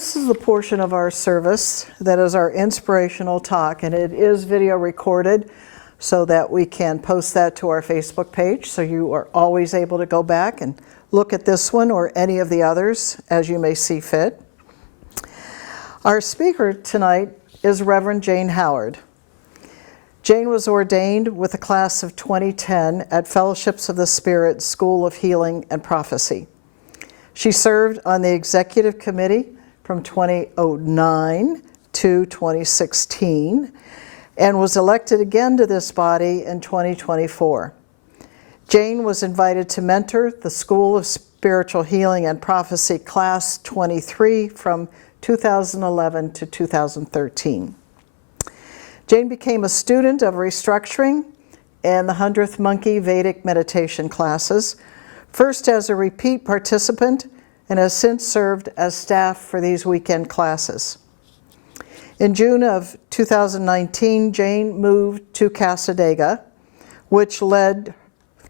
this is the portion of our service that is our inspirational talk, and it is video recorded so that we can post that to our Facebook page, so you are always able to go back and look at this one or any of the others as you may see fit. Our speaker tonight is Reverend Jane Howard. Jane was ordained with the class of 2010 at Fellowships of the Spirit School of Healing and Prophecy. She served on the executive committee from 2009 to 2016 and was elected again to this body in 2024. Jane was invited to mentor the School of Spiritual Healing and Prophecy Class 23 from 2011 to 2013. Jane became a student of restructuring and the 100th Monkey Vedic meditation classes, first as a repeat participant and has since served as staff for these weekend classes. In June of 2019, Jane moved to Cassadaga, which led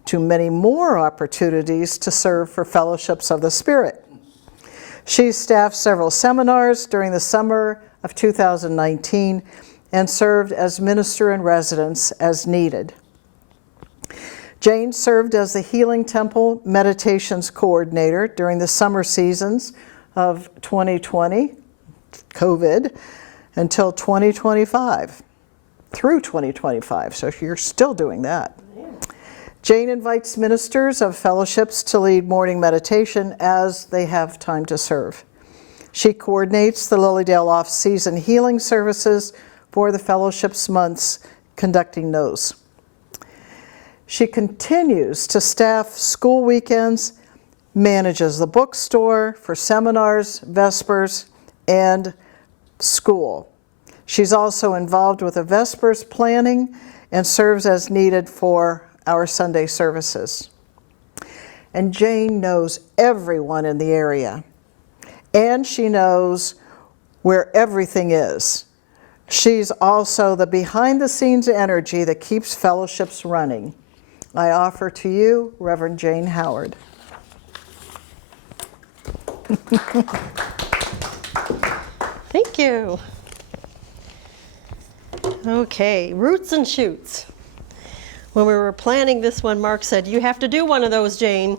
to many more opportunities to serve for Fellowships of the Spirit. She staffed several seminars during the summer of 2019 and served as minister in residence as needed. Jane served as the Healing Temple Meditations Coordinator during the summer seasons of 2020, COVID, until 2025, through 2025, so you're still doing that. Jane invites ministers of fellowships to lead morning meditation as they have time to serve. She coordinates the Lilydale off-season healing services for the fellowship's months, conducting those. She continues to staff school weekends, manages the bookstore for seminars, Vespers, and school. She's also involved with the Vespers planning and serves as needed for our Sunday services. And Jane knows everyone in the area, and she knows where everything is. She's also the behind-the-scenes energy that keeps fellowships running. I offer to you Reverend Jane Howard. Thank you. Okay, roots and shoots. When we were planning this one, Mark said, "You have to do one of those, Jane."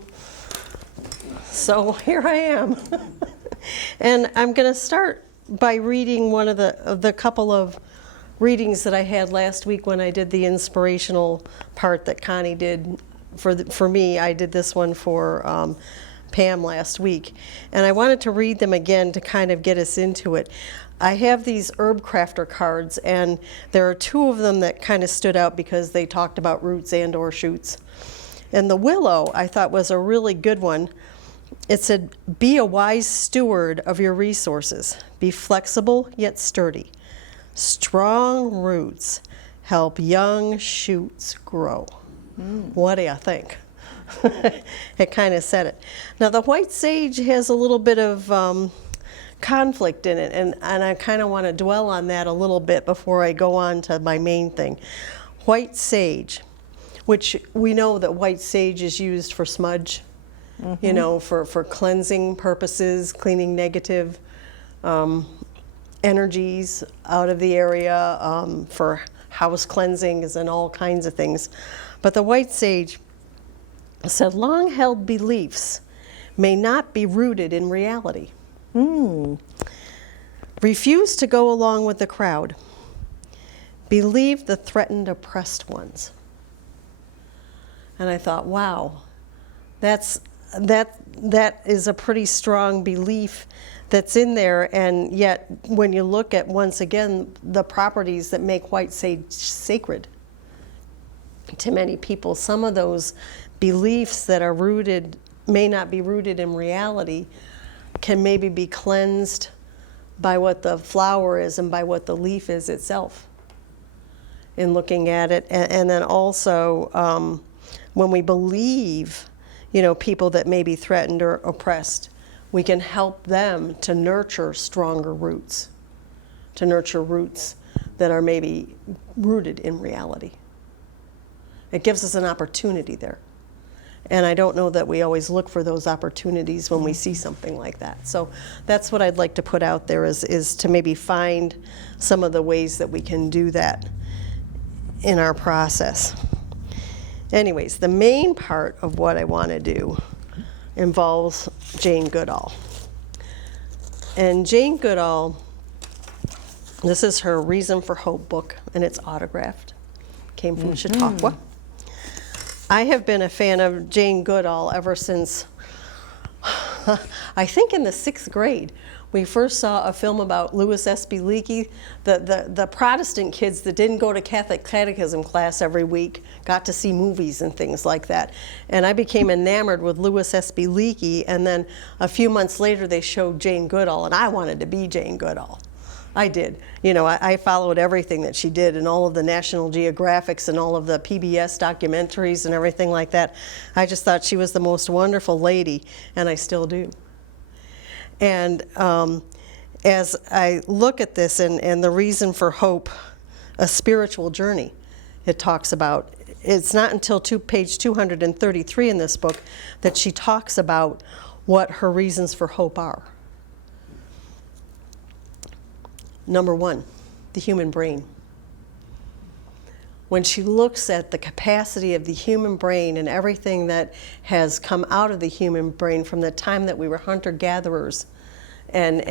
So here I am. And I'm going to start by reading one of the couple of readings that I had last week when I did the inspirational part that Connie did for me. I did this one for Pam last week. And I wanted to read them again to kind of get us into it. I have these herb crafter cards, and there are two of them that kind of stood out because they talked about roots and or shoots. And the willow I thought was a really good one. It said, "Be a wise steward of your resources. Be flexible yet sturdy. Strong roots help young shoots grow." What do you think? It kind of said it. Now the white sage has a little bit of conflict in it, and I kind of want to dwell on that a little bit before I go on to my main thing. White sage, which we know that white sage is used for smudge, you know, for cleansing purposes, cleaning negative energies out of the area, for house cleansings and all kinds of things. But the white sage said, "Long-held beliefs may not be rooted in reality. Refuse to go along with the crowd. Believe the threatened oppressed ones." And I thought, wow, that is a pretty strong belief that's in there. And yet when you look at, once again, the properties that make white sage sacred to many people, some of those beliefs that are rooted, may not be rooted in reality, can maybe be cleansed by what the flower is and by what the leaf is itself in looking at it. And then also when we believe, you know, people that may be threatened or oppressed, we can help them to nurture stronger roots, to nurture roots that are maybe rooted in reality. It gives us an opportunity there. And I don't know that we always look for those opportunities when we see something like that. So that's what I'd like to put out there is to maybe find some of the ways that we can do that in our process. Anyways, the main part of what I want to do involves Jane Goodall. And Jane Goodall, this is her Reason for Hope book, and it's autographed. Came from Chautauqua. I have been a fan of Jane Goodall ever since, I think in the 6th grade. We first saw a film about Louis S.B. Leakey. The Protestant kids that didn't go to Catholic catechism class every week got to see movies and things like that. And I became enamored with Louis S.B. Leakey, and then a few months later they showed Jane Goodall, and I wanted to be Jane Goodall. I did. You know, I followed everything that she did and all of the National Geographics and all of the PBS documentaries and everything like that. I just thought she was the most wonderful lady, and I still do. And as I look at this and the Reason for Hope, a spiritual journey, it talks about, it's not until page 233 in this book that she talks about what her reasons for hope are. Number 1, the human brain. When she looks at the capacity of the human brain and everything that has come out of the human brain from the time that we were hunter-gatherers and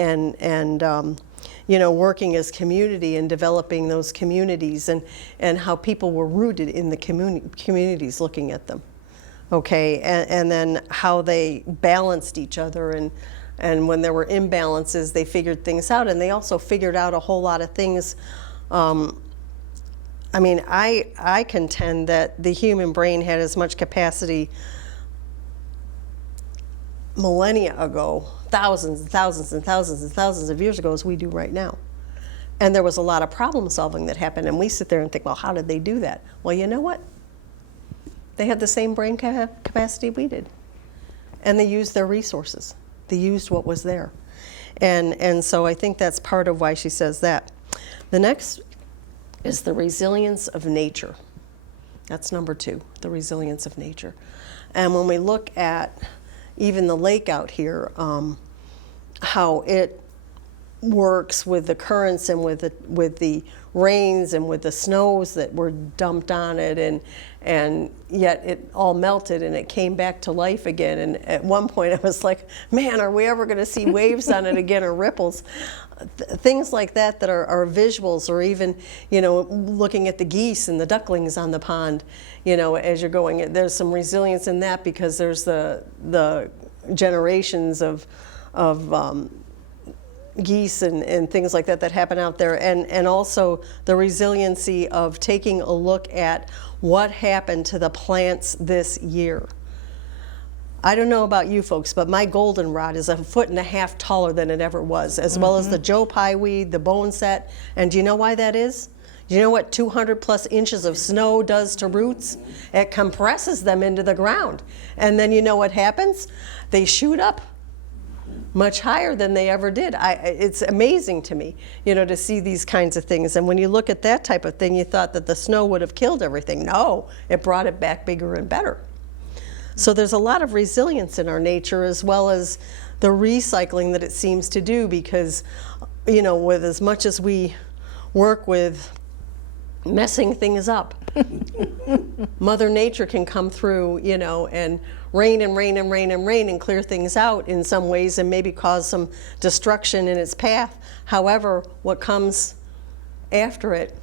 you know, working as community and developing those communities and how people were rooted in the communities looking at them, okay, and then how they balanced each other, and when there were imbalances, they figured things out, and they also figured out a whole lot of things. I mean, I contend that the human brain had as much capacity millennia ago, thousands and thousands and thousands and thousands of years ago, as we do right now. And there was a lot of problem solving that happened, and we sit there and think, well, how did they do that? Well, you know what? They had the same brain capacity we did, and they used their resources. They used what was there. And so I think that's part of why she says that. The next is the resilience of nature. That's number 2, the resilience of nature. And when we look at even the lake out here, how it works with the currents and with the rains and with the snows that were dumped on it, and yet it all melted and it came back to life again. And at one point I was like, man, are we ever going to see waves on it again, or ripples? Things like that are visuals, or even, you know, looking at the geese and the ducklings on the pond, you know, as you're going. There's some resilience in that because there's the generations of geese and things like that happen out there, and also the resiliency of taking a look at what happened to the plants this year. I don't know about you folks, but my goldenrod is 1.5 feet taller than it ever was, as well as the Joe Pye weed, the boneset. And do you know why that is? Do you know what 200+ inches of snow does to roots? It compresses them into the ground. And then you know what happens? They shoot up much higher than they ever did. It's amazing to me, you know, to see these kinds of things. And when you look at that type of thing, you thought that the snow would have killed everything. No, it brought it back bigger and better. So there's a lot of resilience in our nature, as well as the recycling that it seems to do, because, you know, with as much as we work with messing things up, Mother Nature can come through, you know, and rain and rain and rain and rain and clear things out in some ways and maybe cause some destruction in its path. However, what comes after it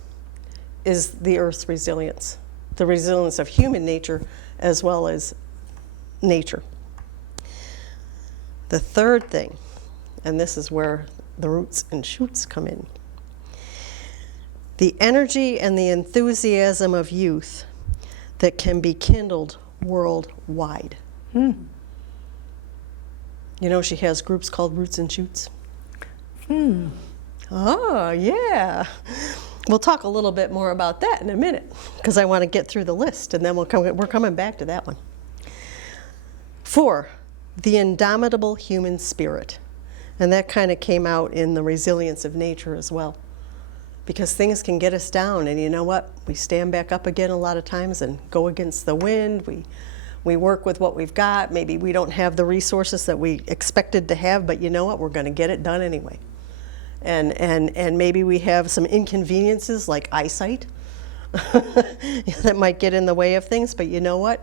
is the Earth's resilience, the resilience of human nature as well as nature. The third thing, and this is where the roots and shoots come in, the energy and the enthusiasm of youth that can be kindled worldwide. You know, she has groups called Roots and Shoots. Oh, yeah. We'll talk a little bit more about that in a minute, because I want to get through the list, and then we're coming back to that one. 4, the indomitable human spirit. And that kind of came out in the resilience of nature as well. Because things can get us down, and you know what? We stand back up again a lot of times and go against the wind. We work with what we've got. Maybe we don't have the resources that we expected to have, but you know what? We're going to get it done anyway. And maybe we have some inconveniences like eyesight that might get in the way of things, but you know what?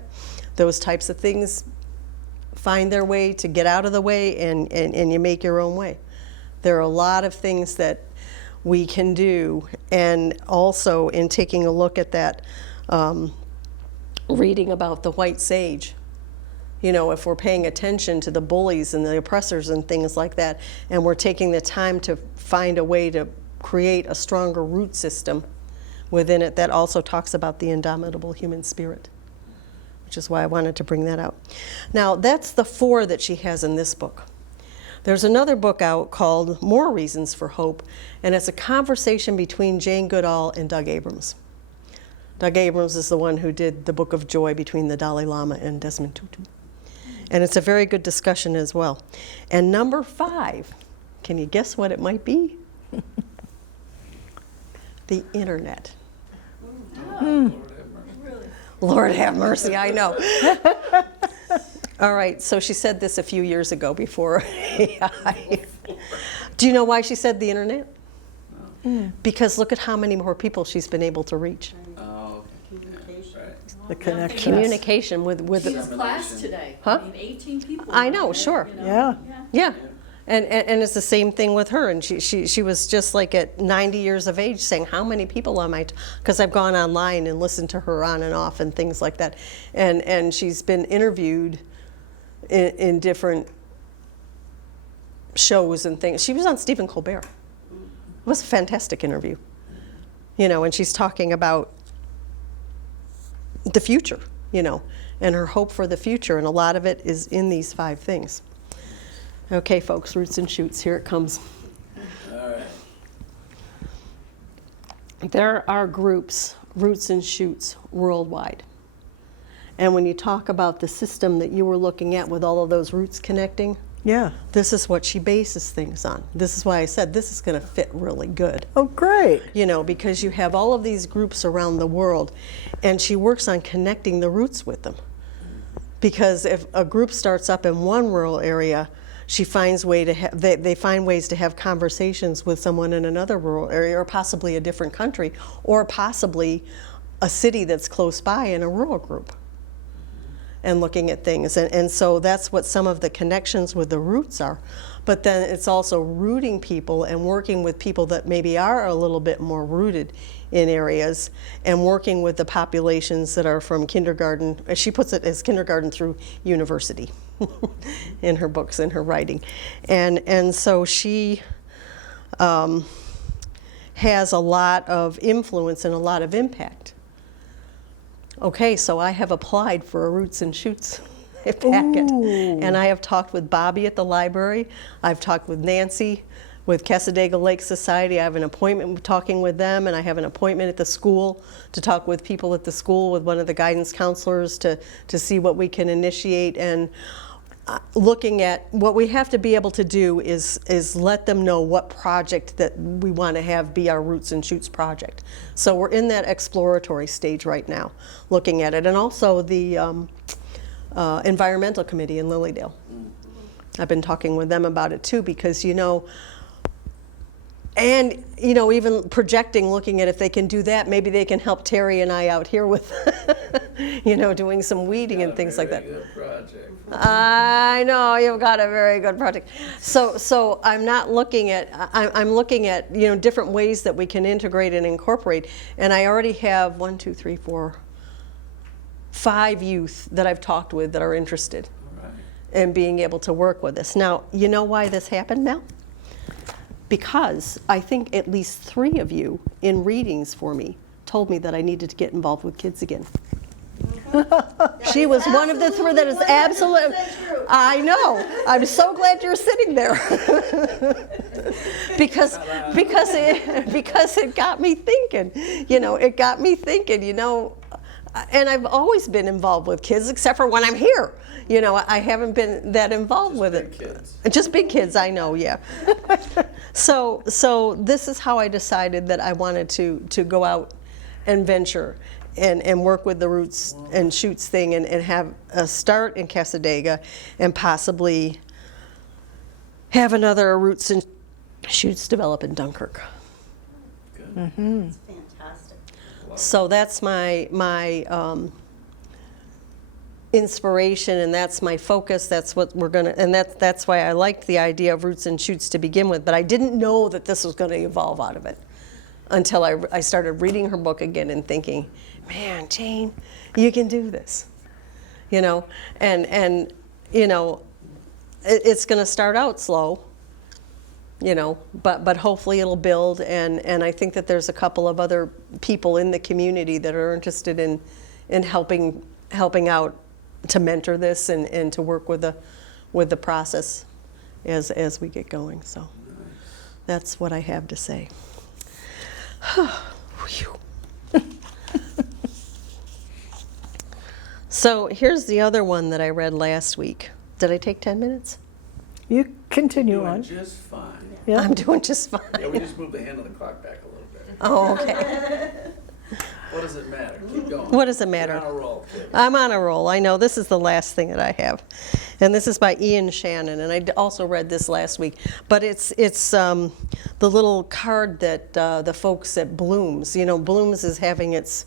Those types of things find their way to get out of the way, and you make your own way. There are a lot of things that we can do, and also in taking a look at that, reading about the white sage. You know, if we're paying attention to the bullies and the oppressors and things like that, and we're taking the time to find a way to create a stronger root system within it, that also talks about the indomitable human spirit, which is why I wanted to bring that out. Now, that's the 4 that she has in this book. There's another book out called More Reasons for Hope, and it's a conversation between Jane Goodall and Doug Abrams. Doug Abrams is the one who did the Book of Joy between the Dalai Lama and Desmond Tutu. And it's a very good discussion as well. And number 5, can you guess what it might be? The internet. Lord have mercy, I know. All right, so she said this a few years ago before AI. Do you know why she said the internet? No. Because look at how many more people she's been able to reach. The connection. Communication with She has class today. Huh? I mean, 18 people. I know, sure. You know? Yeah. Yeah. And it's the same thing with her. And she was just like at 90 years of age saying, how many people am I? Because I've gone online and listened to her on and off and things like that. And she's been interviewed in different shows and things. She was on Stephen Colbert. It was a fantastic interview. You know, and she's talking about the future, you know, and her hope for the future. And a lot of it is in these 5 things. Okay, folks, roots and shoots, here it comes. All right. There are groups, roots and shoots, worldwide. And when you talk about the system that you were looking at with all of those roots connecting, Yeah. this is what she bases things on. This is why I said this is going to fit really good. Oh, great. You know, because you have all of these groups around the world, and she works on connecting the roots with them. Because if a group starts up in one rural area, she finds they find ways to have conversations with someone in another rural area, or possibly a different country, or possibly a city that's close by in a rural group, and looking at things. And so that's what some of the connections with the roots are. But then it's also rooting people and working with people that maybe are a little bit more rooted in areas, and working with the populations that are from kindergarten. She puts it as kindergarten through university in her books, in her writing. And so she has a lot of influence and a lot of impact. Okay, so I have applied for a Roots and Shoots packet. Ooh. And I have talked with Bobby at the library. I've talked with Nancy with Cassadaga Lake Society. I have an appointment talking with them, and I have an appointment at the school to talk with people at the school, with one of the guidance counselors to see what we can initiate. And looking at what we have to be able to do is let them know what project that we want to have be our Roots and Shoots project. So we're in that exploratory stage right now, looking at it. And also the environmental committee in Lilydale. I've been talking with them about it too, because and even projecting, looking at if they can do that, maybe they can help Terry and I out here with doing some weeding and things like that. Good project. I know you've got a very good project. So I'm not looking at, I'm looking at different ways that we can integrate and incorporate. And I already have 5 youth that I've talked with that are interested in being able to work with this. Now, you know why this happened, Mel? Because I think at least 3 of you in readings for me told me that I needed to get involved with kids again. She was one of the 3 that is absolutely. I know. I'm so glad you're sitting there. because it got me thinking. It got me thinking. And I've always been involved with kids, except for when I'm here. I haven't been that involved with it. Kids. Just big kids, I know, yeah. So this is how I decided that I wanted to go out and venture. and work with the roots and shoots thing and have a start in Cassadaga and possibly have another roots and shoots develop in Dunkirk. Good. Fantastic. So that's my inspiration, and that's my focus. That's what we're gonna, and that's why I liked the idea of roots and shoots to begin with. But I didn't know that this was going to evolve out of it until I started reading her book again and thinking, man, Jane, you can do this, you know, and you know, it's going to start out slow, you know, but hopefully it'll build, and I think that there's a couple of other people in the community that are interested in helping out to mentor this and to work with the process as we get going. So that's what I have to say. Whew. So here's the other one that I read last week. Did I take 10 minutes? You continue Doing on. just fine. Yeah. I'm doing just fine. Yeah, we just moved the hand of the clock back a little bit. Oh, okay. What does it matter? Keep going. What does it matter? You're on a roll, kid. I'm on a roll. I know. This is the last thing that I have. And this is by Ian Shannon, and I also read this last week. But it's the little card that the folks at Blooms, you know, Blooms is having its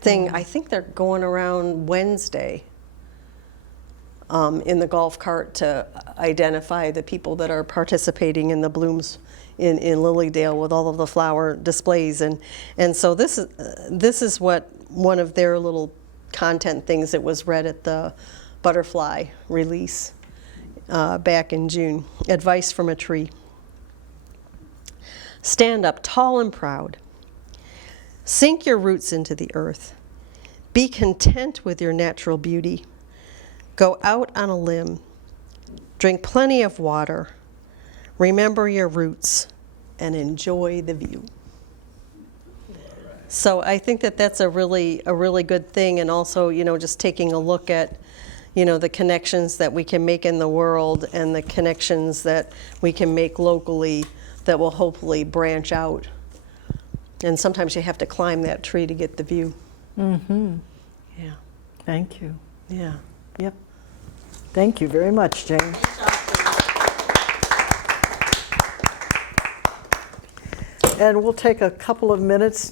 thing. I think they're going around Wednesday in the golf cart to identify the people that are participating in the Blooms in Lilydale with all of the flower displays. And so this is what one of their little content things that was read at the Butterfly release back in June. Advice from a tree. Stand up tall and proud. Sink your roots into the earth. Be content with your natural beauty. Go out on a limb. Drink plenty of water. Remember your roots and enjoy the view. So I think that that's a really good thing, and also, you know, just taking a look at, you know, the connections that we can make in the world and the connections that we can make locally that will hopefully branch out. And sometimes you have to climb that tree to get the view. Mm-hmm. Yeah. Thank you. Yeah. Yep. Thank you very much, Jane. And we'll take a couple of minutes